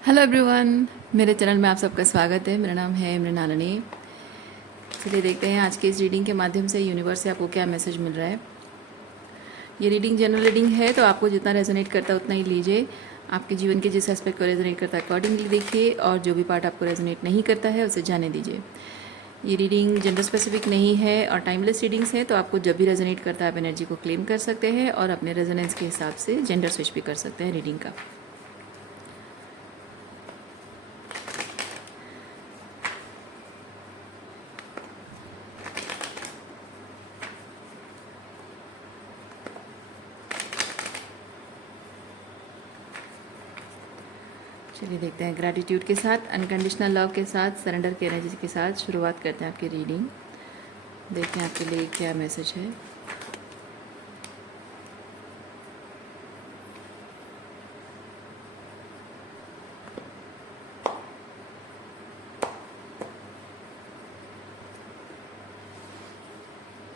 Hello everyone, मेरे channel में आप सबका स्वागत है। मेरा नाम है मृणालिनी। चलिए देखते हैं आज के इस रीडिंग के माध्यम से यूनिवर्स से आपको क्या मैसेज मिल रहा है। ये रीडिंग जनरल रीडिंग है, तो आपको जितना रेजोनेट करता है उतना ही लीजिए। आपके जीवन के जिस एस्पेक्ट को रेजोनेट करता है अकॉर्डिंगली देखिए, और जो भी पार्ट आपको रेजोनेट नहीं करता है उसे जाने दीजिए। ये रीडिंग जेंडर स्पेसिफिक नहीं है और टाइमलेस रीडिंग्स है, तो आपको जब भी रेजोनेट करता है आप एनर्जी को क्लेम कर सकते हैं और अपने रेजोनेंस के हिसाब से जेंडर स्विच भी कर सकते हैं रीडिंग का। चलिए देखते हैं। ग्रैटिट्यूड के साथ, अनकंडीशनल लव के साथ, सरेंडर की एनर्जी के साथ शुरुआत करते हैं आपकी रीडिंग। देखते हैं आपके लिए क्या मैसेज है।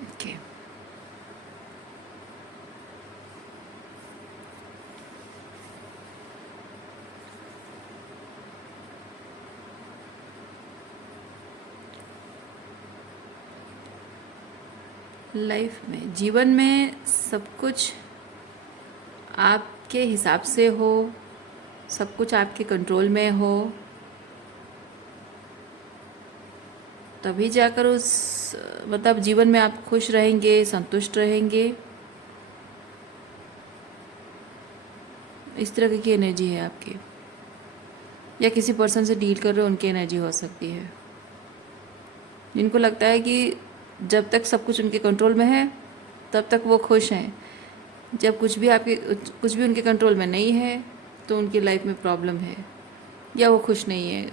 ओके, लाइफ में, जीवन में सब कुछ आपके हिसाब से हो, सब कुछ आपके कंट्रोल में हो, तभी जाकर उस मतलब जीवन में आप खुश रहेंगे, संतुष्ट रहेंगे। इस तरह की एनर्जी है आपकी, या किसी पर्सन से डील कर रहे हो उनकी एनर्जी हो सकती है, जिनको लगता है कि जब तक सब कुछ उनके कंट्रोल में है तब तक वो खुश हैं। जब कुछ भी उनके कंट्रोल में नहीं है तो उनकी लाइफ में प्रॉब्लम है या वो खुश नहीं है।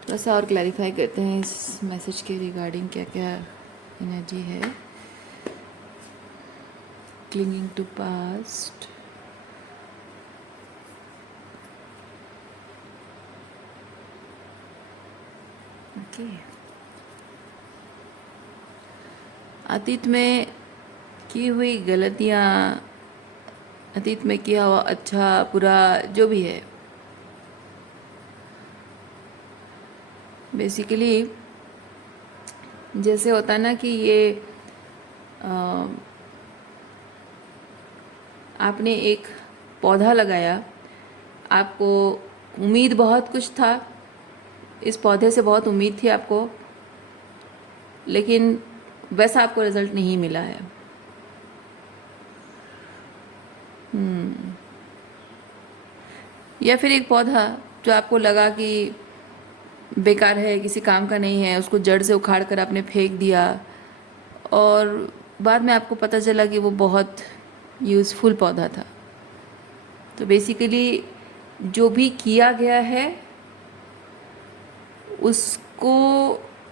थोड़ा सा और क्लैरिफाई करते हैं इस मैसेज के रिगार्डिंग क्या क्या एनर्जी है। Clinging to past, okay. अतीत में की हुई गलतियाँ, अतीत में किया हुआ अच्छा बुरा जो भी है, बेसिकली जैसे होता है ना कि ये आपने एक पौधा लगाया, आपको उम्मीद बहुत कुछ था, इस पौधे से बहुत उम्मीद थी आपको, लेकिन वैसा आपको रिजल्ट नहीं मिला है। या फिर एक पौधा जो आपको लगा कि बेकार है, किसी काम का नहीं है, उसको जड़ से उखाड़ कर आपने फेंक दिया, और बाद में आपको पता चला कि वो बहुत यूज़फुल पौधा था। तो बेसिकली जो भी किया गया है उसको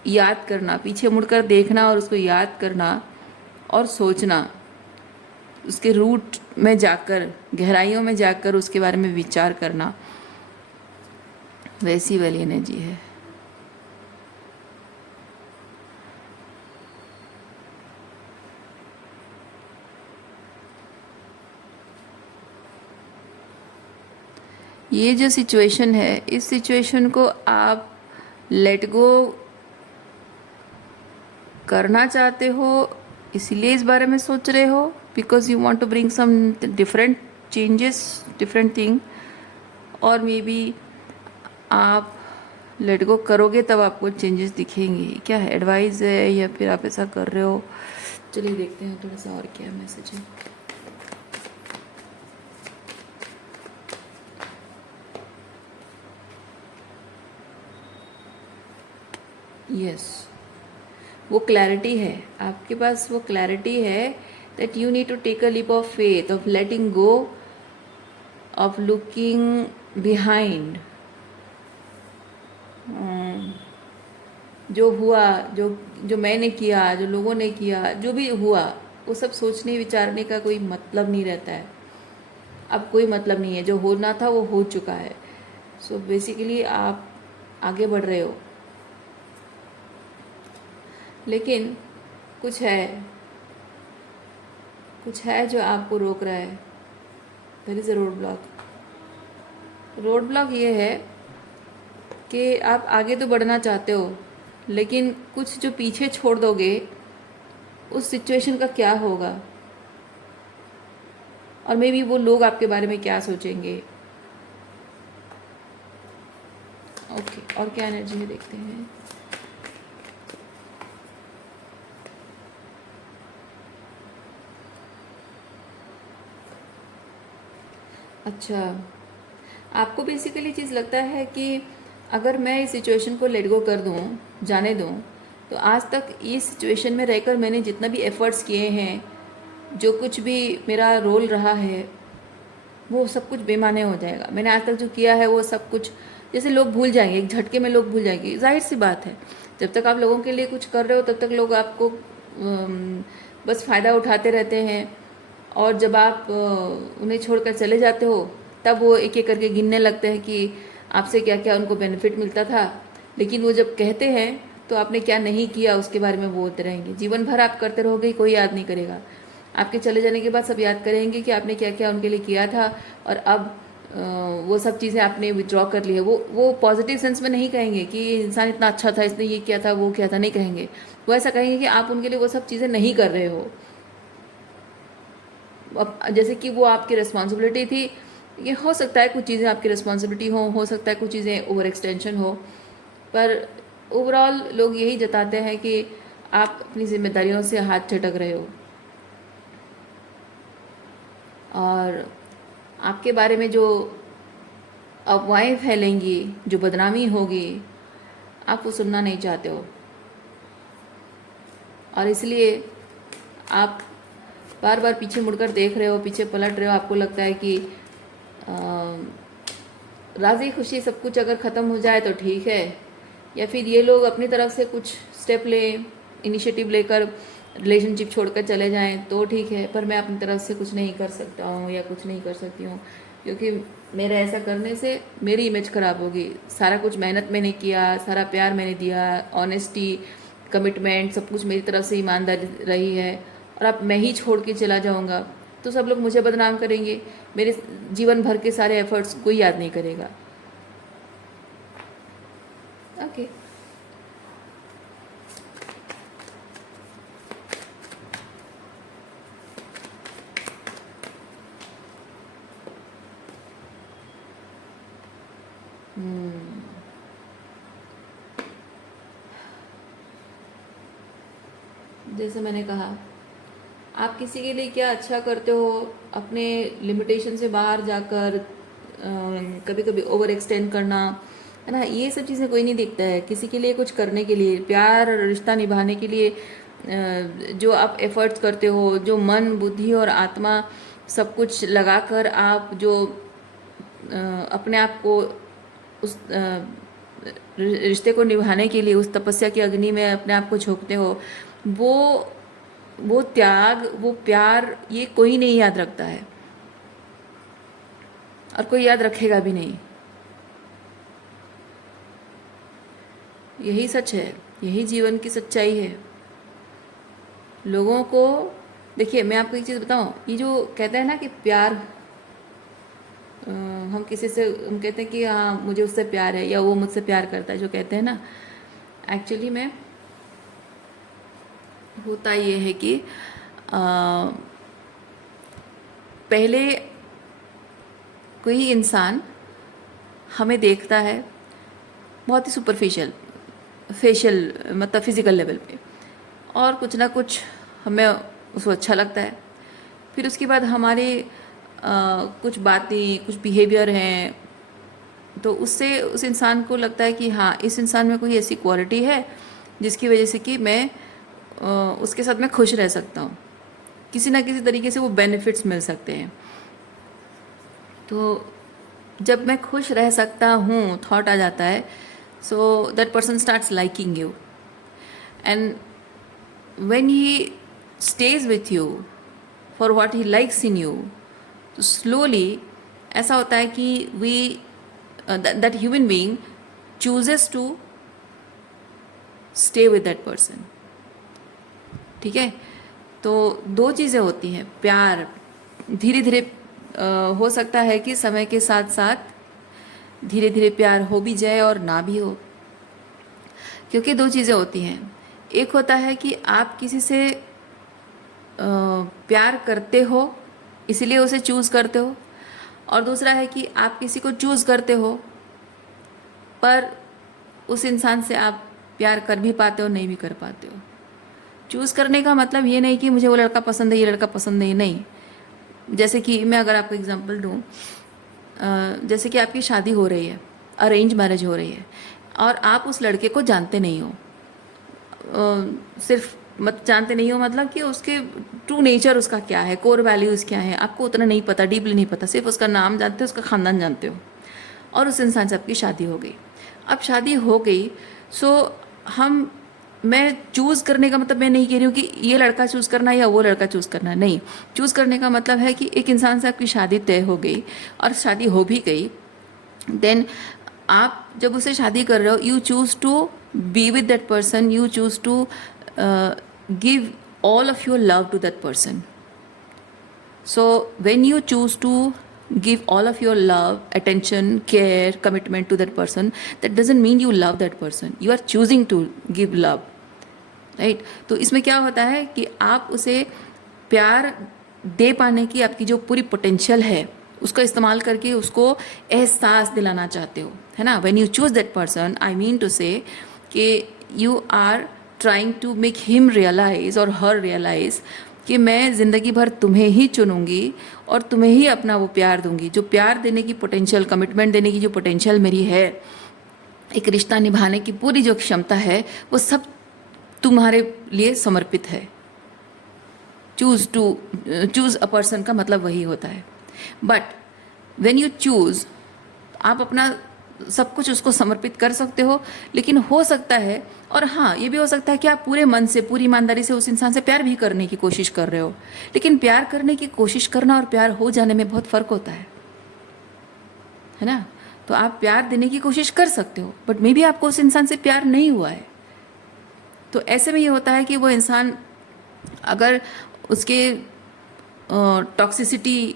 याद करना, पीछे मुड़कर देखना और उसको याद करना और सोचना, उसके रूट में जाकर, गहराइयों में जाकर उसके बारे में विचार करना, वैसी वाली एनर्जी है। ये जो सिचुएशन है, इस सिचुएशन को आप लेट गो करना चाहते हो, इसलिए इस बारे में सोच रहे हो, because you want to bring some different changes, different thing, और मे बी आप लेट गो करोगे तब आपको चेंजेस दिखेंगे। क्या है, एडवाइस है या फिर आप ऐसा कर रहे हो? चलिए देखते हैं थोड़ा सा और क्या मैसेज है। यस, वो क्लैरिटी है आपके पास, वो क्लैरिटी है that you need to take a leap of faith, of letting go, of looking behind. जो हुआ, जो जो मैंने किया, जो लोगों ने किया, जो भी हुआ, वो सब सोचने विचारने का कोई मतलब नहीं रहता है। अब कोई मतलब नहीं है, जो होना था वो हो चुका है। सो बेसिकली आप आगे बढ़ रहे हो, लेकिन कुछ है, कुछ है जो आपको रोक रहा है। There is a road block. Road block ये है कि आप आगे तो बढ़ना चाहते हो, लेकिन कुछ जो पीछे छोड़ दोगे उस सिचुएशन का क्या होगा, और मे बी वो लोग आपके बारे में क्या सोचेंगे। ओके, और क्या एनर्जी है देखते हैं। अच्छा, आपको बेसिकली चीज़ लगता है कि अगर मैं इस सिचुएशन को लेट गो कर दूं, जाने दूं, तो आज तक इस सिचुएशन में रहकर मैंने जितना भी एफ़र्ट्स किए हैं, जो कुछ भी मेरा रोल रहा है, वो सब कुछ बेमाने हो जाएगा। मैंने आज तक जो किया है वो सब कुछ जैसे लोग भूल जाएंगे, एक झटके में लोग भूल जाएंगे। जाहिर सी बात है, जब तक आप लोगों के लिए कुछ कर रहे हो तब तक लोग आपको बस फ़ायदा उठाते रहते हैं, और जब आप उन्हें छोड़कर चले जाते हो तब वो एक एक करके गिनने लगते हैं कि आपसे क्या क्या उनको बेनिफिट मिलता था। लेकिन वो जब कहते हैं तो आपने क्या नहीं किया उसके बारे में बोलते रहेंगे। जीवन भर आप करते रहोगे, कोई याद नहीं करेगा। आपके चले जाने के बाद सब याद करेंगे कि आपने क्या क्या उनके लिए किया था, और अब वो सब चीज़ें आपने विड्रॉ कर ली है। वो पॉजिटिव सेंस में नहीं कहेंगे कि इंसान इतना अच्छा था, इसने ये किया था, वो किया था, नहीं कहेंगे। वो ऐसा कहेंगे कि आप उनके लिए वो सब चीज़ें नहीं कर रहे हो। अब जैसे कि वो आपकी रिस्पॉन्सिबिलिटी थी, ये हो सकता है कुछ चीज़ें आपकी रिस्पॉन्सिबिलिटी हो सकता है कुछ चीज़ें ओवर एक्सटेंशन हो, पर ओवरऑल लोग यही जताते हैं कि आप अपनी जिम्मेदारियों से हाथ झटक रहे हो, और आपके बारे में जो अफवाहें फैलेंगी, जो बदनामी होगी, आप वो सुनना नहीं चाहते हो, और इसलिए आप बार बार पीछे मुड़कर देख रहे हो, पीछे पलट रहे हो। आपको लगता है कि राज़ी खुशी सब कुछ अगर ख़त्म हो जाए तो ठीक है, या फिर ये लोग अपनी तरफ से कुछ स्टेप लें, इनिशिएटिव लेकर रिलेशनशिप छोड़कर चले जाएं तो ठीक है, पर मैं अपनी तरफ से कुछ नहीं कर सकता हूँ या कुछ नहीं कर सकती हूँ, क्योंकि मेरा ऐसा करने से मेरी इमेज ख़राब होगी। सारा कुछ मेहनत मैंने किया, सारा प्यार मैंने दिया, ऑनेस्टी, कमिटमेंट, सब कुछ मेरी तरफ से ईमानदारी रही है, और अब मैं ही छोड़ के चला जाऊँगा तो सब लोग मुझे बदनाम करेंगे। मेरे जीवन भर के सारे एफर्ट्स कोई याद नहीं करेगा। ओके, जैसे मैंने कहा, आप किसी के लिए क्या अच्छा करते हो, अपने लिमिटेशन से बाहर जाकर कभी कभी ओवर एक्सटेंड करना, है ना, ये सब चीज़ें कोई नहीं देखता है। किसी के लिए कुछ करने के लिए, प्यार रिश्ता निभाने के लिए जो आप एफर्ट्स करते हो, जो मन बुद्धि और आत्मा सब कुछ लगाकर आप जो अपने आप को उस रिश्ते को निभाने के लिए उस तपस्या की अग्नि में अपने आप को झोंकते हो, वो वो त्याग, वो प्यार, ये कोई नहीं याद रखता है, और कोई याद रखेगा भी नहीं। यही सच है, यही जीवन की सच्चाई है। लोगों को देखिए, मैं आपको एक चीज़ बताऊं, ये जो कहते हैं ना कि प्यार, हम किसी से हम कहते हैं कि हाँ मुझे उससे प्यार है या वो मुझसे प्यार करता है, जो कहते हैं ना, एक्चुअली में होता ये है कि पहले कोई इंसान हमें देखता है बहुत ही सुपरफिशियल, फेशियल मतलब फिज़िकल लेवल पे, और कुछ ना कुछ हमें उसको अच्छा लगता है। फिर उसके बाद हमारे कुछ बातें, कुछ बिहेवियर हैं, तो उससे उस इंसान को लगता है कि हाँ इस इंसान में कोई ऐसी क्वालिटी है जिसकी वजह से कि मैं उसके साथ मैं खुश रह सकता हूँ, किसी ना किसी तरीके से वो बेनिफिट्स मिल सकते हैं। तो जब मैं खुश रह सकता हूँ थॉट आ जाता है, so that person starts liking you, and when he stays with you for what he likes in you, तो स्लोली ऐसा होता है कि we that human being chooses to stay with that person. ठीक है, तो दो चीज़ें होती हैं। प्यार धीरे धीरे हो सकता है कि समय के साथ साथ धीरे धीरे प्यार हो भी जाए और ना भी हो, क्योंकि दो चीज़ें होती हैं। एक होता है कि आप किसी से प्यार करते हो इसीलिए उसे चूज़ करते हो, और दूसरा है कि आप किसी को चूज़ करते हो पर उस इंसान से आप प्यार कर भी पाते हो नहीं भी कर पाते हो। चूज़ करने का मतलब ये नहीं कि मुझे वो लड़का पसंद है ये लड़का पसंद नहीं। जैसे कि मैं अगर आपको एग्जांपल दूँ, जैसे कि आपकी शादी हो रही है, अरेंज मैरिज हो रही है, और आप उस लड़के को जानते नहीं हो, सिर्फ मत जानते नहीं हो मतलब कि उसके ट्रू नेचर उसका क्या है, कोर वैल्यूज़ क्या है, आपको उतना नहीं पता, डीपली नहीं पता, सिर्फ उसका नाम जानते हो, उसका ख़ानदान जानते हो, और उस इंसान से आपकी शादी हो गई। अब शादी हो गई, सो मैं चूज़ करने का मतलब मैं नहीं कह रही हूँ कि ये लड़का चूज़ करना है या वो लड़का चूज़ करना है, नहीं। चूज़ करने का मतलब है कि एक इंसान से आपकी शादी तय हो गई और शादी हो भी गई, देन आप जब उससे शादी कर रहे हो, you choose to be with that person, you choose to give all of your love to that person. So when you choose to give all of your love, attention, care, commitment to that person, that doesn't mean you love that person. You are choosing to give love, right? तो इसमें क्या होता है कि आप उसे प्यार दे पाने की आपकी जो पूरी पोटेंशियल है उसका इस्तेमाल करके उसको एहसास दिलाना चाहते हो, है ना? When you choose that person, I mean to say कि you are trying to make him realize और her realize कि मैं ज़िंदगी भर तुम्हें ही चुनूंगी और तुम्हें ही अपना वो प्यार दूंगी। जो प्यार देने की पोटेंशियल, कमिटमेंट देने की जो पोटेंशियल मेरी है, एक रिश्ता निभाने की पूरी जो क्षमता है, वो सब तुम्हारे लिए समर्पित है। चूज़ अ पर्सन का मतलब वही होता है। बट व्हेन यू चूज़, आप अपना सब कुछ उसको समर्पित कर सकते हो, लेकिन हो सकता है, और हाँ ये भी हो सकता है कि आप पूरे मन से, पूरी ईमानदारी से उस इंसान से प्यार भी करने की कोशिश कर रहे हो, लेकिन प्यार करने की कोशिश करना और प्यार हो जाने में बहुत फ़र्क होता है ना? तो आप प्यार देने की कोशिश कर सकते हो, बट मे बी आपको उस इंसान से प्यार नहीं हुआ है। तो ऐसे में ये होता है कि वो इंसान, अगर उसके टॉक्सिसिटी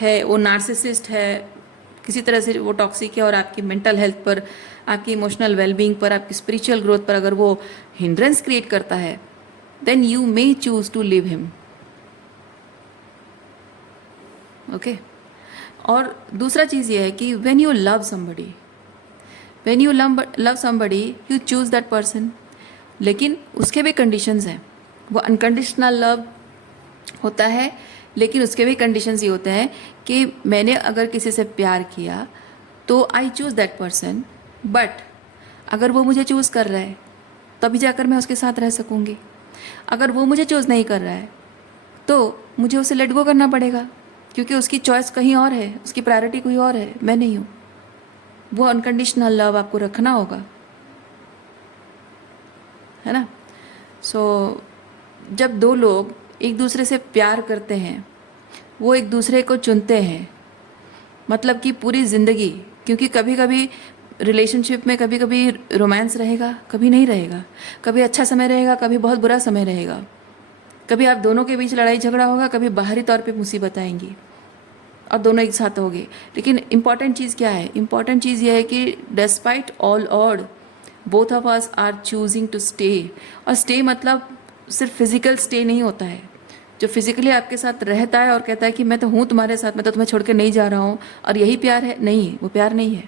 है, वो नार्सिसिस्ट है, किसी तरह से वो टॉक्सिक है और आपकी मेंटल हेल्थ पर, आपकी इमोशनल वेलबींग पर, आपकी स्पिरिचुअल ग्रोथ पर अगर वो हिंड्रेंस क्रिएट करता है, then you may choose to leave him. Okay. और दूसरा चीज़ ये है कि when you love somebody, you choose that person, लेकिन उसके भी कंडीशंस हैं। वो अनकंडीशनल लव होता है, लेकिन उसके भी कंडीशंस ये होते हैं कि मैंने अगर किसी से प्यार किया तो I choose that person, but अगर वो मुझे चूज़ कर रहा है तभी जाकर मैं उसके साथ रह सकूँगी। अगर वो मुझे चूज़ नहीं कर रहा है तो मुझे उसे लेट गो करना पड़ेगा, क्योंकि उसकी चॉइस कहीं और है, उसकी प्रायोरिटी कोई और है, मैं नहीं हूँ। वो अनकंडीशनल लव आपको रखना होगा, है ना? सो जब दो लोग एक दूसरे से प्यार करते हैं, वो एक दूसरे को चुनते हैं, मतलब कि पूरी ज़िंदगी, क्योंकि कभी कभी रिलेशनशिप में कभी कभी रोमांस रहेगा, कभी नहीं रहेगा, कभी अच्छा समय रहेगा, कभी बहुत बुरा समय रहेगा, कभी आप दोनों के बीच लड़ाई झगड़ा होगा, कभी बाहरी तौर पे मुसीबत आएंगी और दोनों एक साथ होंगे। लेकिन इम्पॉर्टेंट चीज़ क्या है? इम्पॉर्टेंट चीज़ ये है कि despite all odd, both of us are choosing to stay. और स्टे मतलब सिर्फ फिजिकल स्टे नहीं होता है, जो फिजिकली आपके साथ रहता है और कहता है कि मैं तो हूँ तुम्हारे साथ, मैं तो तुम्हें छोड़ के नहीं जा रहा हूँ, और यही प्यार है। नहीं, वो प्यार नहीं है।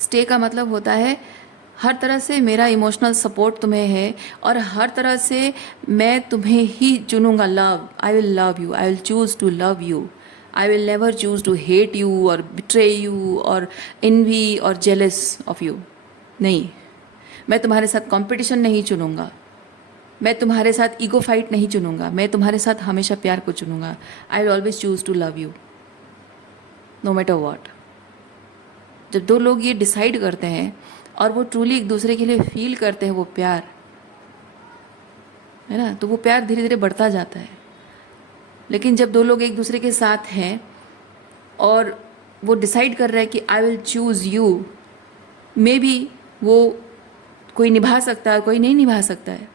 स्टे का मतलब होता है हर तरह से मेरा इमोशनल सपोर्ट तुम्हें है और हर तरह से मैं तुम्हें ही चुनूंगा। Love, I will love you, I will choose to love you, I will never choose to hate you और बिट्रे यू और इनवी और जेलस ऑफ यू। नहीं, मैं तुम्हारे साथ कंपटीशन नहीं चुनूंगा, मैं तुम्हारे साथ ईगो फाइट नहीं चुनूंगा, मैं तुम्हारे साथ हमेशा प्यार को चुनूंगा। I will always choose to love you no matter what. जब दो लोग ये डिसाइड करते हैं और वो ट्रूली एक दूसरे के लिए फील करते हैं वो प्यार, है ना, तो वो प्यार धीरे धीरे बढ़ता जाता है। लेकिन जब दो लोग एक दूसरे के साथ हैं और वो डिसाइड कर रहा है कि आई will choose you, may be वो कोई निभा सकता है, कोई नहीं निभा सकता है।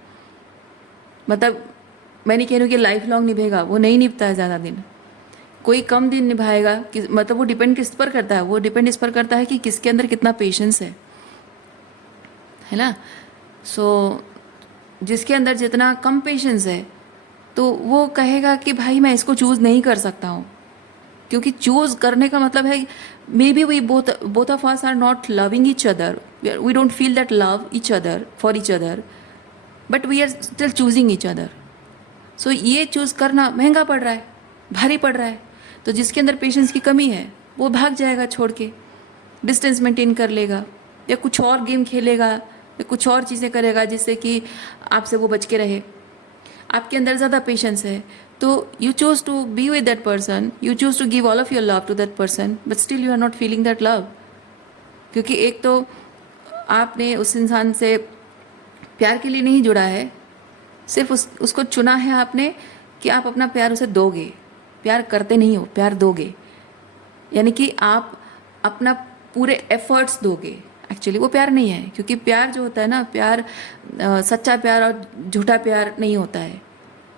मतलब मैं नहीं कह रही हूँ कि लाइफ लॉन्ग निभेगा, वो नहीं निभता है ज़्यादा दिन। कोई कम दिन निभाएगा कि मतलब वो डिपेंड किस पर करता है, वो डिपेंड इस पर करता है कि किसके अंदर कितना पेशेंस है ना। सो जिसके अंदर जितना कम पेशेंस है तो वो कहेगा कि भाई मैं इसको चूज़ नहीं कर सकता हूँ, क्योंकि चूज़ करने का मतलब है maybe we both of us are not loving each other, we don't feel that love each other for each other, but we are still choosing each other. So ये चूज़ करना महंगा पड़ रहा है, भारी पड़ रहा है। तो जिसके अंदर पेशेंस की कमी है वो भाग जाएगा छोड़ के, डिस्टेंस मेंटेन कर लेगा, या कुछ और गेम खेलेगा, या कुछ और चीज़ें करेगा जिससे कि आपसे वो बच के रहे। आपके अंदर ज़्यादा पेशेंस है तो you choose to be with that person, you choose to give all of your love to that person, but still you are not feeling that love. क्योंकि एक तो आपने उस इंसान से प्यार के लिए नहीं जुड़ा है, सिर्फ उसको चुना है आपने कि आप अपना प्यार उसे दोगे, प्यार करते नहीं हो, प्यार दोगे, यानी कि आप अपना पूरे एफर्ट्स दोगे। एक्चुअली वो प्यार नहीं है, क्योंकि प्यार जो होता है ना, प्यार सच्चा प्यार और झूठा प्यार नहीं होता है।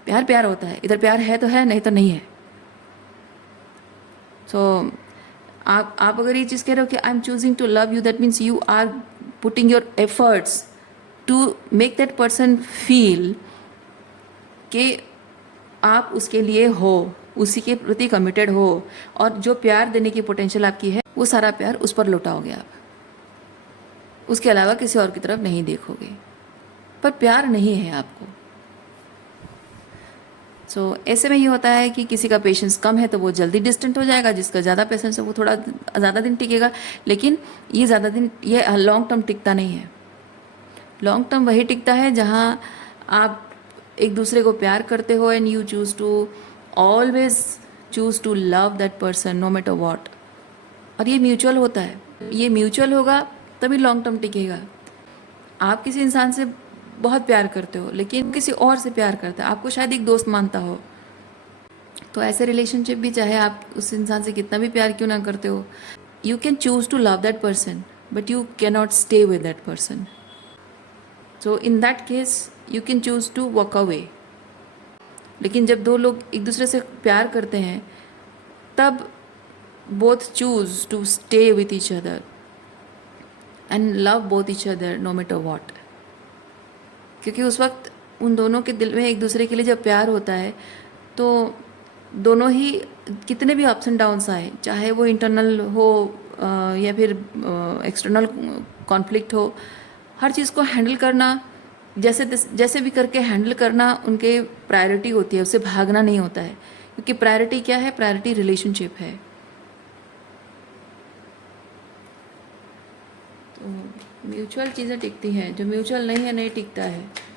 प्यार प्यार होता है, इधर प्यार है तो है, नहीं तो नहीं है। सो आप अगर ये चीज़ कह रहे हो कि I am choosing to love you, that means you are putting your efforts to make that person feel कि आप उसके लिए हो, उसी के प्रति कमिटेड हो, और जो प्यार देने की पोटेंशियल आपकी है वो सारा प्यार उस पर लौटाओगे आप, उसके अलावा किसी और की तरफ नहीं देखोगे। पर प्यार नहीं है आपको। सो ऐसे में ये होता है कि किसी का पेशेंस कम है तो वो जल्दी डिस्टेंट हो जाएगा, जिसका ज़्यादा पेशेंस है वो थोड़ा ज़्यादा दिन टिकेगा, लेकिन ये ज़्यादा दिन, ये लॉन्ग टर्म टिकता नहीं है। लॉन्ग टर्म वही टिकता है जहाँ आप एक दूसरे को प्यार करते हो and you choose to always choose to love that person no matter what. और ये म्यूचुअल होता है, ये म्यूचुअल होगा तभी लॉन्ग टर्म टिकेगा। आप किसी इंसान से बहुत प्यार करते हो लेकिन किसी और से प्यार करता है, आपको शायद एक दोस्त मानता हो, तो ऐसे रिलेशनशिप भी चाहे आप उस इंसान से कितना भी प्यार क्यों ना करते हो, you can choose to love that person but you can not stay with that person. So in that case you can choose to walk away. लेकिन जब दो लोग एक दूसरे से प्यार करते हैं तब both choose to stay with each other and love both each other no matter what. क्योंकि उस वक्त उन दोनों के दिल में एक दूसरे के लिए जब प्यार होता है तो दोनों ही कितने भी अप्स एंड डाउन्स आए, चाहे वो इंटरनल हो या फिर एक्सटर्नल कॉन्फ्लिक्ट हो, हर चीज़ को हैंडल करना जैसे भी करके हैंडल करना उनके प्रायोरिटी होती है, उससे भागना नहीं होता है। क्योंकि प्रायोरिटी क्या है? प्रायोरिटी रिलेशनशिप है। तो म्यूचुअल चीज़ें टिकती हैं, जो म्यूचुअल नहीं है नहीं टिकता है।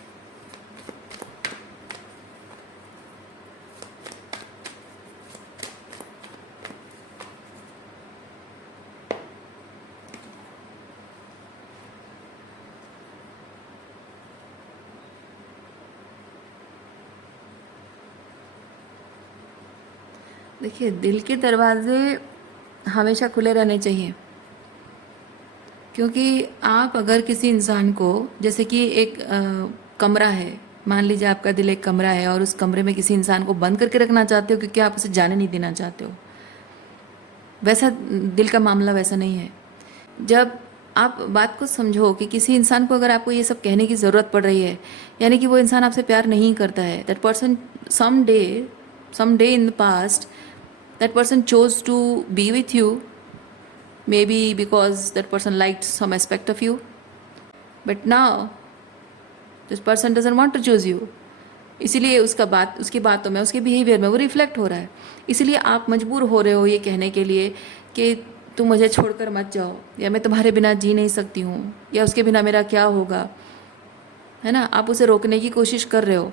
देखिए, दिल के दरवाजे हमेशा खुले रहने चाहिए, क्योंकि आप अगर किसी इंसान को, जैसे कि एक कमरा है, मान लीजिए आपका दिल एक कमरा है और उस कमरे में किसी इंसान को बंद करके रखना चाहते हो क्योंकि आप उसे जाने नहीं देना चाहते हो, वैसा दिल का मामला वैसा नहीं है। जब आप बात को समझो कि किसी इंसान को अगर आपको ये सब कहने की ज़रूरत पड़ रही है, यानी कि वो इंसान आपसे प्यार नहीं करता है, that person some day in the past that person chose to be with you, maybe because that person liked some aspect of you, but now this person doesn't want to choose you। इसीलिए उसकी बातों में, उसके behaviour में वो reflect हो रहा है। इसीलिए आप मजबूर हो रहे हो ये कहने के लिए कि तुम मुझे छोड़कर मत जाओ, या मैं तुम्हारे बिना जी नहीं सकती हूँ, या उसके बिना मेरा क्या होगा, है ना। आप उसे रोकने की कोशिश कर रहे हो,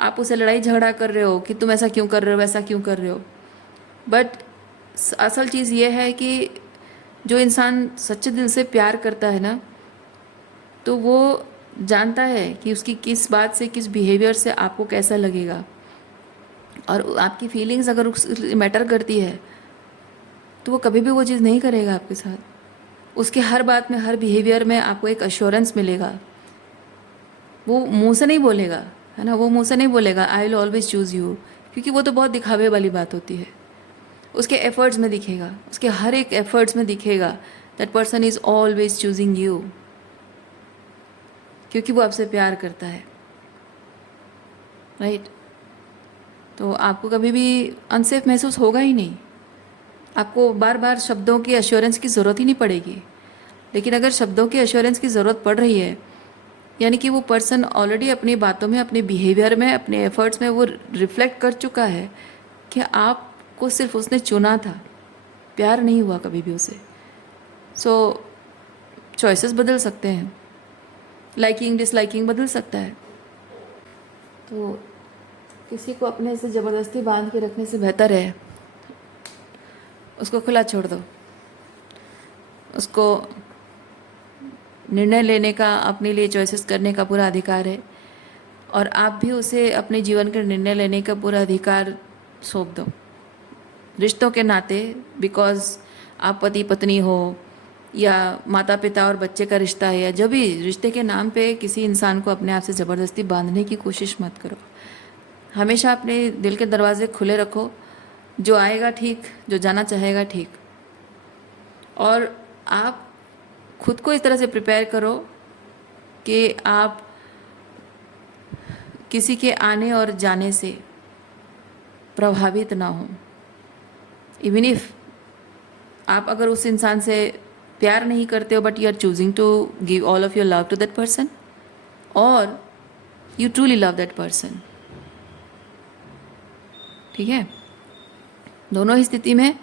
आप उसे लड़ाई झगड़ा कर रहे हो कि तुम ऐसा क्यों कर रहे हो, वैसा क्यों कर रहे हो। बट असल चीज़ ये है कि जो इंसान सच्चे दिल से प्यार करता है ना, तो वो जानता है कि उसकी किस बात से, किस बिहेवियर से आपको कैसा लगेगा, और आपकी फीलिंग्स अगर उस मैटर करती है तो वो कभी भी वो चीज़ नहीं करेगा आपके साथ। उसके हर बात में, हर बिहेवियर में आपको एक अश्योरेंस मिलेगा। वो मुंह से नहीं बोलेगा, है ना, वो मुंह से नहीं बोलेगा आई विल ऑलवेज चूज़ यू, क्योंकि वो तो बहुत दिखावे वाली बात होती है। उसके एफर्ट्स में दिखेगा, उसके हर एक एफर्ट्स में दिखेगा that person is always choosing you, क्योंकि वो आपसे प्यार करता है, राइट? तो आपको कभी भी अनसेफ महसूस होगा ही नहीं, आपको बार बार शब्दों की एश्योरेंस की ज़रूरत ही नहीं पड़ेगी। लेकिन अगर शब्दों की एश्योरेंस की ज़रूरत पड़ रही है, यानी कि वो पर्सन ऑलरेडी अपनी बातों में, अपने बिहेवियर में, अपने एफर्ट्स में वो रिफ्लेक्ट कर चुका है कि आपको सिर्फ उसने चुना था, प्यार नहीं हुआ कभी भी उसे। सो चॉइसेस बदल सकते हैं, लाइकिंग डिसलाइकिंग बदल सकता है। तो किसी को अपने से ज़बरदस्ती बांध के रखने से बेहतर है उसको खुला छोड़ दो। उसको निर्णय लेने का, अपने लिए चॉइसेस करने का पूरा अधिकार है, और आप भी उसे अपने जीवन के निर्णय लेने का पूरा अधिकार सौंप दो। रिश्तों के नाते, बिकॉज आप पति पत्नी हो या माता पिता और बच्चे का रिश्ता है, या जब भी रिश्ते के नाम पे किसी इंसान को अपने आप से ज़बरदस्ती बांधने की कोशिश मत करो। हमेशा अपने दिल के दरवाजे खुले रखो, जो आएगा ठीक, जो जाना चाहेगा ठीक। और आप खुद को इस तरह से प्रिपेयर करो कि आप किसी के आने और जाने से प्रभावित ना हो। इवन इफ आप अगर उस इंसान से प्यार नहीं करते हो, but you are choosing to give all of your love to that person, और you truly love that person, ठीक है? दोनों ही स्थिति में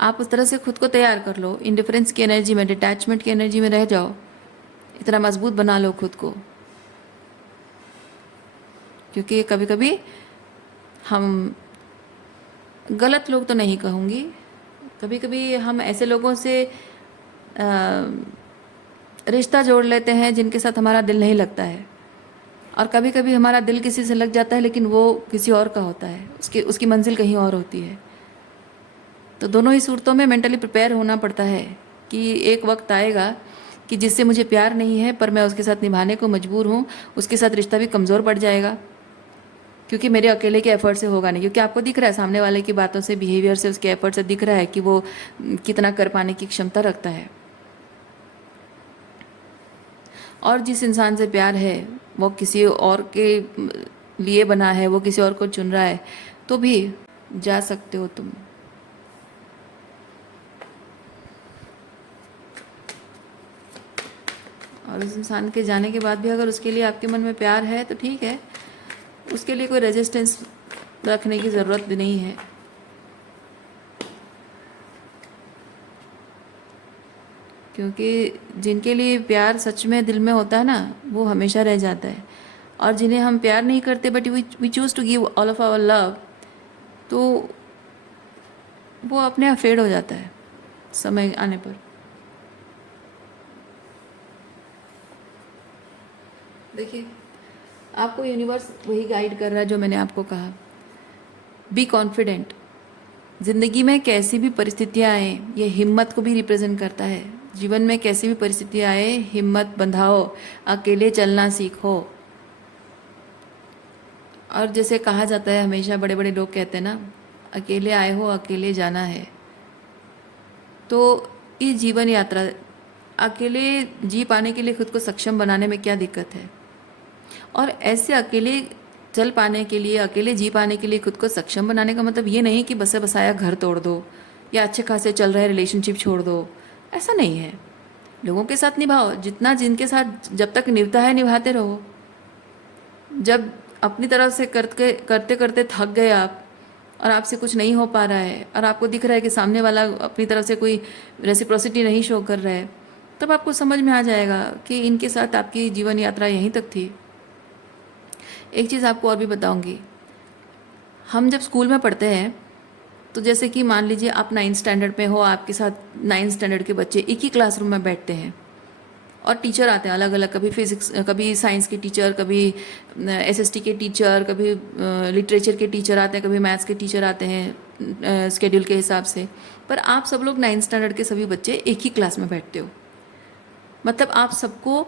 आप उस तरह से खुद को तैयार कर लो, इंडिफरेंस की एनर्जी में, डिटैचमेंट की एनर्जी में रह जाओ, इतना मजबूत बना लो खुद को। क्योंकि कभी कभी हम, गलत लोग तो नहीं कहूँगी, कभी कभी हम ऐसे लोगों से रिश्ता जोड़ लेते हैं जिनके साथ हमारा दिल नहीं लगता है, और कभी कभी हमारा दिल किसी से लग जाता है लेकिन वो किसी और का होता है, उसकी मंजिल कहीं और होती है। तो दोनों ही सूरतों में मेंटली प्रिपेयर होना पड़ता है कि एक वक्त आएगा कि जिससे मुझे प्यार नहीं है पर मैं उसके साथ निभाने को मजबूर हूँ, उसके साथ रिश्ता भी कमज़ोर पड़ जाएगा, क्योंकि मेरे अकेले के एफर्ट से होगा नहीं। क्योंकि आपको दिख रहा है सामने वाले की बातों से, बिहेवियर से, उसके एफर्ट से दिख रहा है कि वो कितना कर पाने की क्षमता रखता है। और जिस इंसान से प्यार है वो किसी और के लिए बना है, वो किसी और को चुन रहा है, तो भी जा सकते हो तुम। और उस इंसान के जाने के बाद भी अगर उसके लिए आपके मन में प्यार है तो ठीक है, उसके लिए कोई रेजिस्टेंस रखने की ज़रूरत नहीं है। क्योंकि जिनके लिए प्यार सच में दिल में होता है ना, वो हमेशा रह जाता है। और जिन्हें हम प्यार नहीं करते but we choose to give all of our love, तो वो अपने आप फेड हो जाता है समय आने पर। देखिए, आपको यूनिवर्स वही गाइड कर रहा है जो मैंने आपको कहा। Be confident. ज़िंदगी में कैसी भी परिस्थितियाँ आए, ये हिम्मत को भी रिप्रेजेंट करता है। जीवन में कैसी भी परिस्थितियाँ आए, हिम्मत बंधाओ, अकेले चलना सीखो। और जैसे कहा जाता है, हमेशा बड़े बड़े लोग कहते हैं ना, अकेले आए हो अकेले जाना है। तो ये जीवन यात्रा, अकेले जी पाने के लिए खुद को सक्षम बनाने में क्या दिक्कत है? और ऐसे अकेले चल पाने के लिए, अकेले जी पाने के लिए खुद को सक्षम बनाने का मतलब ये नहीं कि बसे बसाया घर तोड़ दो या अच्छे खासे चल रहे रिलेशनशिप छोड़ दो। ऐसा नहीं है। लोगों के साथ निभाओ जितना, जिनके साथ जब तक निभता है निभाते रहो। जब अपनी तरफ से करते करते थक गए आप और आपसे कुछ नहीं हो पा रहा है, और आपको दिख रहा है कि सामने वाला अपनी तरफ से कोई रेसिप्रोसिटी नहीं शो कर रहा है, तब आपको समझ में आ जाएगा कि इनके साथ आपकी जीवन यात्रा यहीं तक थी। एक चीज़ आपको और भी बताऊंगी, हम जब स्कूल में पढ़ते हैं तो जैसे कि मान लीजिए आप 9th स्टैंडर्ड में हो, आपके साथ 9th स्टैंडर्ड के बच्चे एक ही क्लासरूम में बैठते हैं, और टीचर आते हैं अलग अलग, कभी फिजिक्स, कभी साइंस के टीचर, कभी एसएसटी के टीचर, कभी लिटरेचर के टीचर आते हैं, कभी मैथ्स के टीचर आते हैं स्केड्यूल के हिसाब से। पर आप सब लोग 9th स्टैंडर्ड के सभी बच्चे एक ही क्लास में बैठते हो, मतलब आप सबको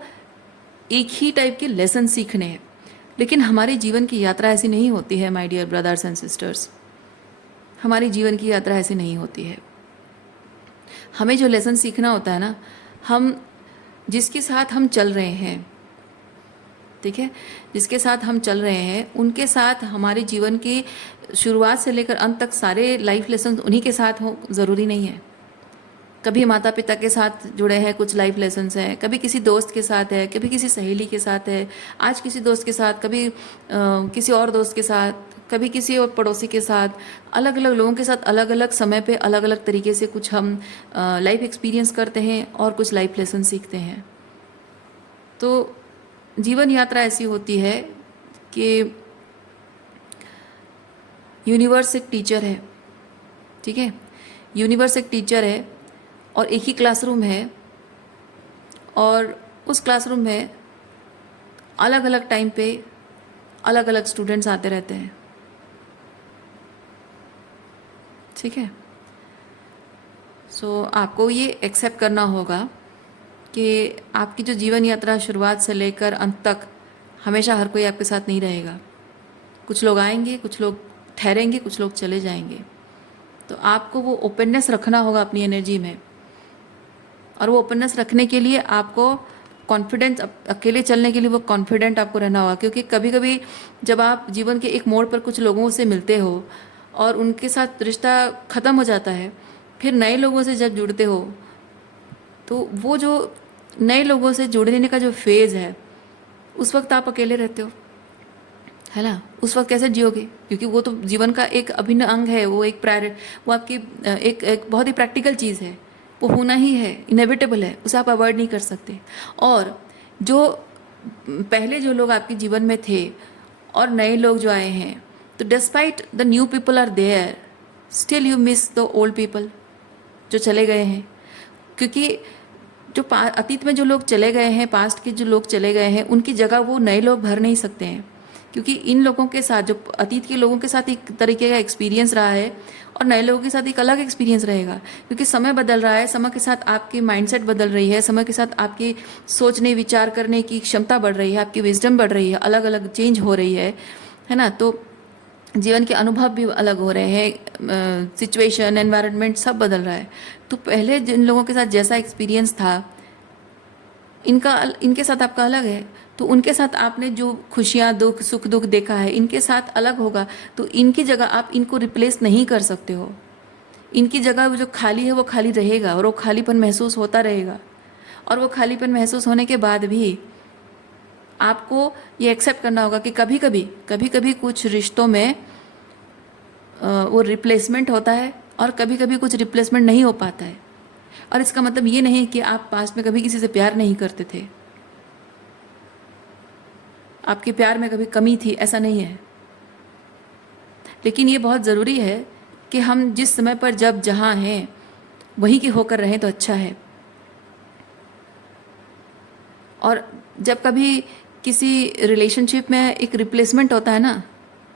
एक ही टाइप के लेसन सीखने हैं। लेकिन हमारे जीवन की यात्रा ऐसी नहीं होती है my dear brothers and sisters. हमारी जीवन की यात्रा ऐसे नहीं होती है। हमें जो लेसन सीखना होता है ना, हम जिसके साथ हम चल रहे हैं, ठीक है, जिसके साथ हम चल रहे हैं उनके साथ हमारे जीवन की शुरुआत से लेकर अंत तक सारे लाइफ लेसन उन्हीं के साथ हो, ज़रूरी नहीं है। कभी माता पिता के साथ जुड़े हैं, कुछ लाइफ लेसन्स हैं, कभी किसी दोस्त के साथ है, कभी किसी सहेली के साथ है, आज किसी दोस्त के साथ, कभी किसी और दोस्त के साथ, कभी किसी और पड़ोसी के साथ, अलग अलग लोगों के साथ अलग अलग समय पे अलग अलग तरीके से कुछ हम लाइफ एक्सपीरियंस करते हैं और कुछ लाइफ लेसन सीखते हैं। तो जीवन यात्रा ऐसी होती है कि यूनिवर्स एक टीचर है, ठीक है, यूनिवर्स एक टीचर है और एक ही क्लासरूम है, और उस क्लासरूम में अलग अलग टाइम पे अलग अलग स्टूडेंट्स आते रहते हैं, ठीक है। सो आपको ये एक्सेप्ट करना होगा कि आपकी जो जीवन यात्रा शुरुआत से लेकर अंत तक हमेशा हर कोई आपके साथ नहीं रहेगा। कुछ लोग आएंगे, कुछ लोग ठहरेंगे, कुछ लोग चले जाएंगे। तो आपको वो ओपननेस रखना होगा अपनी एनर्जी में, और वो ओपननेस रखने के लिए आपको कॉन्फिडेंस, अकेले चलने के लिए वो कॉन्फिडेंट आपको रहना होगा। क्योंकि कभी कभी जब आप जीवन के एक मोड़ पर कुछ लोगों से मिलते हो और उनके साथ रिश्ता ख़त्म हो जाता है, फिर नए लोगों से जब जुड़ते हो तो वो जो नए लोगों से जुड़ने का जो फेज़ है, उस वक्त आप अकेले रहते हो, है ना। उस वक्त कैसे जियोगे? क्योंकि वो तो जीवन का एक अभिन्न अंग है, वो एक वो आपकी एक बहुत ही प्रैक्टिकल चीज़ है, वो होना ही है, इनेविटेबल है, उसे आप अवॉइड नहीं कर सकते। और जो पहले जो लोग आपके जीवन में थे और नए लोग जो आए हैं, तो despite the new people are there, still you miss the old people जो चले गए हैं। क्योंकि जो अतीत में जो लोग चले गए हैं, पास्ट के जो लोग चले गए हैं, उनकी जगह वो नए लोग भर नहीं सकते हैं। क्योंकि इन लोगों के साथ, जो अतीत के लोगों के साथ एक तरीके का एक्सपीरियंस रहा है और नए लोगों के साथ एक अलग एक्सपीरियंस रहेगा। क्योंकि समय बदल रहा है, समय के साथ आपकी माइंडसेट बदल रही है, समय के साथ आपकी सोचने विचार करने की क्षमता बढ़ रही है, आपकी विजडम बढ़ रही है, अलग अलग चेंज हो रही है ना। तो जीवन के अनुभव भी अलग हो रहे हैं, सिचुएशन, एनवायरनमेंट सब बदल रहा है। तो पहले जिन लोगों के साथ जैसा एक्सपीरियंस था, इनके साथ आपका अलग है। तो उनके साथ आपने जो खुशियाँ, दुख, सुख दुख देखा है, इनके साथ अलग होगा। तो इनकी जगह आप इनको रिप्लेस नहीं कर सकते हो। इनकी जगह जो खाली है वो खाली रहेगा, और वो खालीपन महसूस होता रहेगा। और वो खालीपन महसूस होने के बाद भी आपको ये एक्सेप्ट करना होगा कि कभी कभी कुछ रिश्तों में वो रिप्लेसमेंट होता है, और कभी कभी कुछ रिप्लेसमेंट नहीं हो पाता है। और इसका मतलब ये नहीं कि आप पास्ट में कभी किसी से प्यार नहीं करते थे, आपके प्यार में कभी कमी थी, ऐसा नहीं है। लेकिन ये बहुत ज़रूरी है कि हम जिस समय पर जब जहाँ हैं वहीं के होकर रहें तो अच्छा है। और जब कभी किसी रिलेशनशिप में एक रिप्लेसमेंट होता है ना,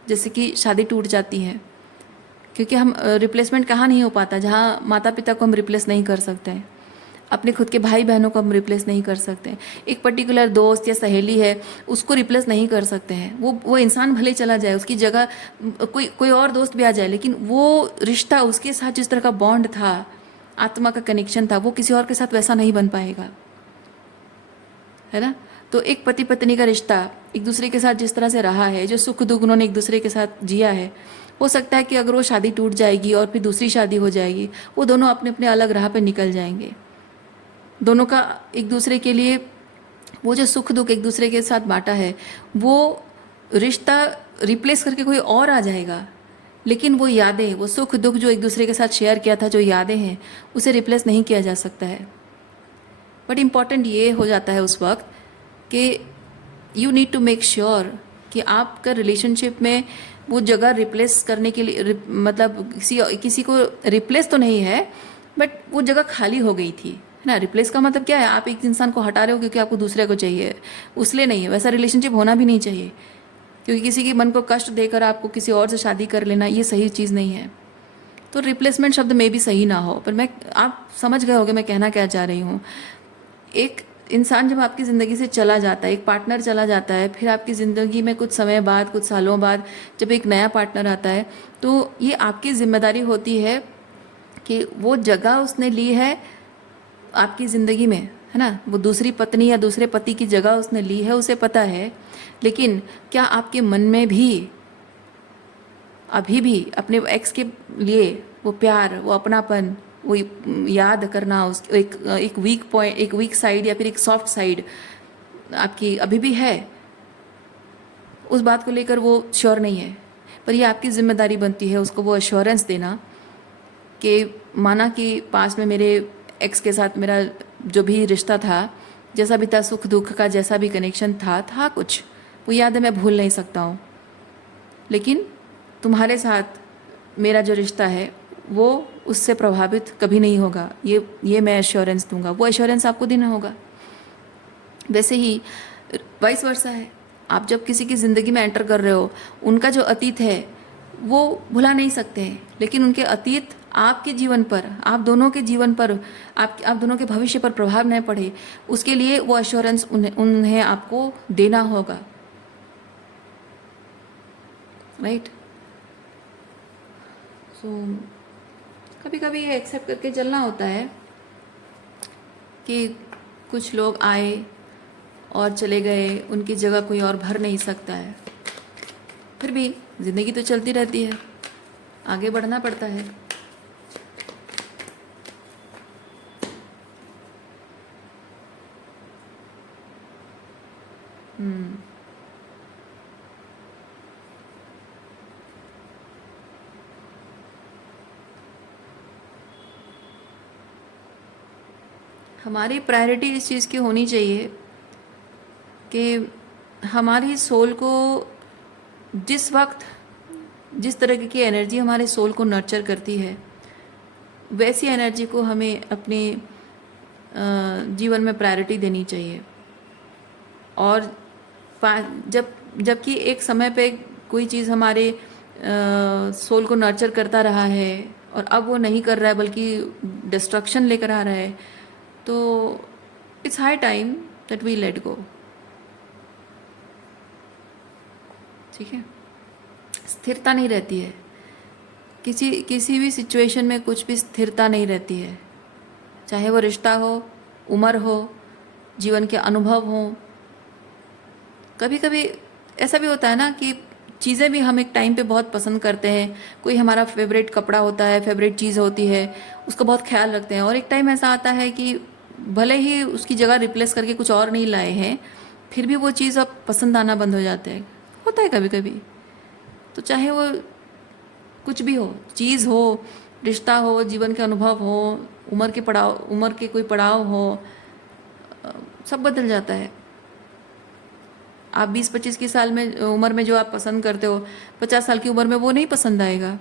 जैसे कि शादी टूट जाती है, क्योंकि हम रिप्लेसमेंट कहाँ नहीं हो पाता, जहाँ माता पिता को हम रिप्लेस नहीं कर सकते हैं, अपने खुद के भाई बहनों को हम रिप्लेस नहीं कर सकते हैं, एक पर्टिकुलर दोस्त या सहेली है उसको रिप्लेस नहीं कर सकते हैं। वो इंसान भले चला जाए, उसकी जगह कोई और दोस्त भी आ जाए, लेकिन वो रिश्ता, उसके साथ जिस तरह का बॉन्ड था, आत्मा का कनेक्शन था, वो किसी और के साथ वैसा नहीं बन पाएगा, है ना। तो एक पति पत्नी का रिश्ता एक दूसरे के साथ जिस तरह से रहा है, जो सुख दुख उन्होंने एक दूसरे के साथ जिया है, हो सकता है कि अगर वो शादी टूट जाएगी और फिर दूसरी शादी हो जाएगी, वो दोनों अपने अपने अलग राह पे निकल जाएंगे। दोनों का एक दूसरे के लिए वो जो सुख दुख एक दूसरे के साथ बांटा है, वो रिश्ता रिप्लेस करके कोई और आ जाएगा। लेकिन वो यादें, वो सुख दुख जो एक दूसरे के साथ शेयर किया था, जो यादें हैं, उसे रिप्लेस नहीं किया जा सकता है। बट इम्पॉर्टेंट ये हो जाता है उस वक्त कि you need to make sure कि आपका रिलेशनशिप में वो जगह रिप्लेस करने के लिए, मतलब किसी को रिप्लेस तो नहीं है, बट वो जगह खाली हो गई थी, है ना। रिप्लेस का मतलब क्या है? आप एक इंसान को हटा रहे हो क्योंकि आपको दूसरे को चाहिए, उसलिए नहीं है। वैसा रिलेशनशिप होना भी नहीं चाहिए, क्योंकि किसी के मन को कष्ट देकर आपको किसी और से शादी कर लेना, ये सही चीज़ नहीं है। तो रिप्लेसमेंट शब्द में भी सही ना हो, पर आप समझ गए होगे मैं कहना क्या चाह रही हूँ। एक इंसान जब आपकी ज़िंदगी से चला जाता है, एक पार्टनर चला जाता है, फिर आपकी ज़िंदगी में कुछ समय बाद, कुछ सालों बाद जब एक नया पार्टनर आता है, तो ये आपकी ज़िम्मेदारी होती है कि वो जगह उसने ली है आपकी ज़िंदगी में, है ना। वो दूसरी पत्नी या दूसरे पति की जगह उसने ली है, उसे पता है। लेकिन क्या आपके मन में भी अभी भी अपने एक्स के लिए वो प्यार, वो अपनापन, वो याद करना, उस एक वीक पॉइंट, एक वीक साइड या फिर एक सॉफ्ट साइड आपकी अभी भी है, उस बात को लेकर वो श्योर नहीं है। पर ये आपकी जिम्मेदारी बनती है उसको वो एश्योरेंस देना कि माना कि पास में मेरे एक्स के साथ मेरा जो भी रिश्ता था, जैसा भी था, सुख दुख का जैसा भी कनेक्शन था कुछ, वो याद है, मैं भूल नहीं सकता हूँ। लेकिन तुम्हारे साथ मेरा जो रिश्ता है वो उससे प्रभावित कभी नहीं होगा, ये मैं एश्योरेंस दूंगा। वो एश्योरेंस आपको देना होगा। वैसे ही वाइस वर्सा है, आप जब किसी की ज़िंदगी में एंटर कर रहे हो, उनका जो अतीत है वो भुला नहीं सकते हैं, लेकिन उनके अतीत आपके जीवन पर, आप दोनों के जीवन पर, आप दोनों के भविष्य पर प्रभाव नहीं पड़े, उसके लिए वो एश्योरेंस उन्हें आपको देना होगा, राइट। सो कभी कभी ये एक्सेप्ट करके चलना होता है कि कुछ लोग आए और चले गए, उनकी जगह कोई और भर नहीं सकता है। फिर भी ज़िंदगी तो चलती रहती है, आगे बढ़ना पड़ता है। हमारी प्रायोरिटी इस चीज़ की होनी चाहिए कि हमारी सोल को जिस वक्त जिस तरह की एनर्जी हमारे सोल को नर्चर करती है, वैसी एनर्जी को हमें अपने जीवन में प्रायोरिटी देनी चाहिए। और जबकि एक समय पे कोई चीज़ हमारे सोल को नर्चर करता रहा है और अब वो नहीं कर रहा है बल्कि डिस्ट्रक्शन लेकर आ रहा है, तो it's high time that we let go. ठीक है, स्थिरता नहीं रहती है किसी भी सिचुएशन में, कुछ भी स्थिरता नहीं रहती है, चाहे वो रिश्ता हो, उम्र हो, जीवन के अनुभव हो। कभी कभी ऐसा भी होता है ना कि चीज़ें भी हम एक टाइम पे बहुत पसंद करते हैं, कोई हमारा फेवरेट कपड़ा होता है, फेवरेट चीज़ होती है, उसका बहुत ख्याल रखते हैं, और एक टाइम ऐसा आता है कि भले ही उसकी जगह रिप्लेस करके कुछ और नहीं लाए हैं, फिर भी वो चीज़ अब पसंद आना बंद हो जाते हैं। होता है कभी कभी। तो चाहे वो कुछ भी हो, चीज़ हो, रिश्ता हो, जीवन के अनुभव हो, उम्र के कोई पड़ाव हो, सब बदल जाता है। आप 20-25 की साल में उम्र में जो आप पसंद करते हो, 50 साल की उम्र में वो नहीं पसंद आएगा।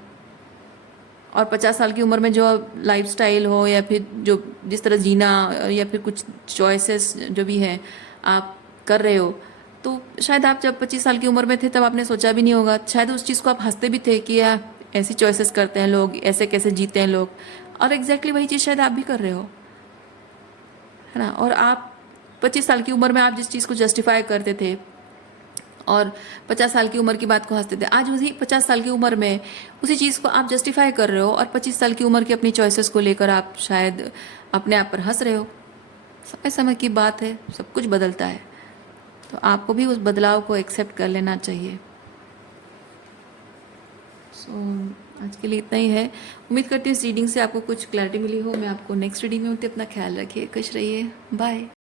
और 50 साल की उम्र में जो लाइफस्टाइल हो या फिर जो जिस तरह जीना या फिर कुछ चॉइसेस जो भी हैं आप कर रहे हो, तो शायद आप जब 25 साल की उम्र में थे तब आपने सोचा भी नहीं होगा, शायद उस चीज़ को आप हंसते भी थे कि यार ऐसी चॉइसेस करते हैं लोग, ऐसे कैसे जीते हैं लोग। और एग्जैक्टली वही चीज़ शायद आप भी कर रहे हो, है ना। और आप 25 साल की उम्र में आप जिस चीज़ को जस्टिफाई करते थे और 50 साल की उम्र की बात को हंसते थे, आज उसी 50 साल की उम्र में उसी चीज़ को आप जस्टिफाई कर रहे हो और 25 साल की उम्र की अपनी चॉइसेस को लेकर आप शायद अपने आप पर हंस रहे हो। समय समय की बात है, सब कुछ बदलता है, तो आपको भी उस बदलाव को एक्सेप्ट कर लेना चाहिए। आज के लिए इतना ही है। उम्मीद करती हूँ इस रीडिंग से आपको कुछ क्लैरिटी मिली हो। मैं आपको नेक्स्ट रीडिंग में मिलती हूँ। अपना ख्याल रखिए, खुश रहिए, बाय।